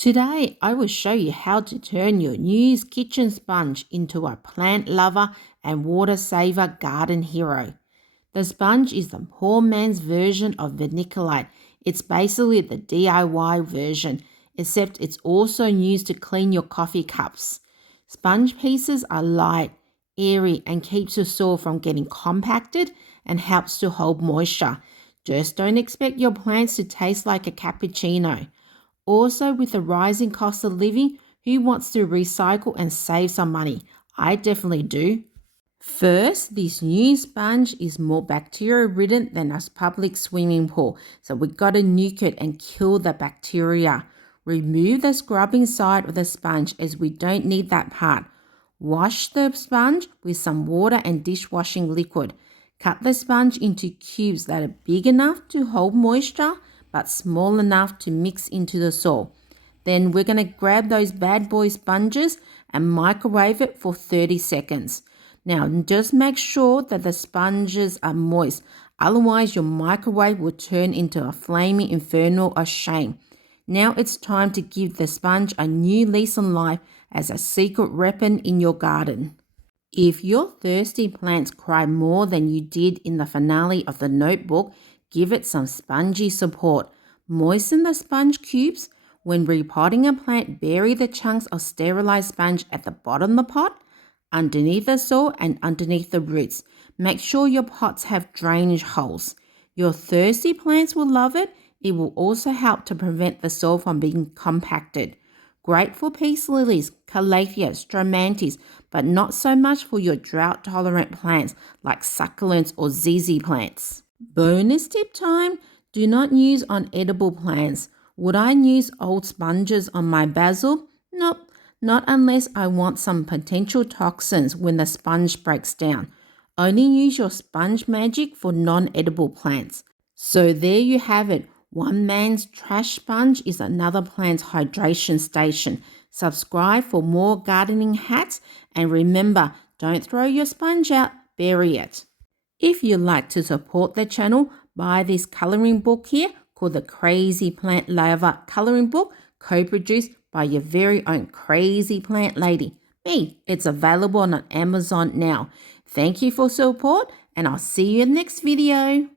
Today, I will show you how to turn your new kitchen sponge into a plant lover and water saver garden hero. The sponge is the poor man's version of vermiculite. It's basically the DIY version, except it's also used to clean your coffee cups. Sponge pieces are light, airy, and keeps your soil from getting compacted and helps to hold moisture. Just don't expect your plants to taste like a cappuccino. Also, with the rising cost of living, who wants to recycle and save some money? I definitely do. First, this new sponge is more bacteria-ridden than a public swimming pool, so we got to nuke it and kill the bacteria. Remove the scrubbing side of the sponge as we don't need that part. Wash the sponge with some water and dishwashing liquid. Cut the sponge into cubes that are big enough to hold moisture but small enough to mix into the soil. Then we're going to grab those bad boy sponges and microwave it for 30 seconds. Now just make sure that the sponges are moist, otherwise your microwave will turn into a flaming inferno of shame. Now it's time to give the sponge a new lease on life as a secret weapon in your garden. If your thirsty plants cry more than you did in the finale of The Notebook, give it some spongy support. Moisten the sponge cubes. When repotting a plant, bury the chunks of sterilized sponge at the bottom of the pot, underneath the soil and underneath the roots. Make sure your pots have drainage holes. Your thirsty plants will love it. It will also help to prevent the soil from being compacted. Great for peace lilies, calatheas, stromantes, but not so much for your drought-tolerant plants like succulents or ZZ plants. Bonus tip time, do not use on edible plants. Would I use old sponges on my basil? Nope, not unless I want some potential toxins when the sponge breaks down. Only use your sponge magic for non-edible plants. So there you have it. One man's trash sponge is another plant's hydration station. Subscribe for more gardening hacks and remember, don't throw your sponge out, bury it. If you'd like to support the channel, buy this coloring book here called the Crazy Plant Lover Coloring Book, co-produced by your very own crazy plant lady, me. It's available on Amazon now. Thank you for support and I'll see you in the next video.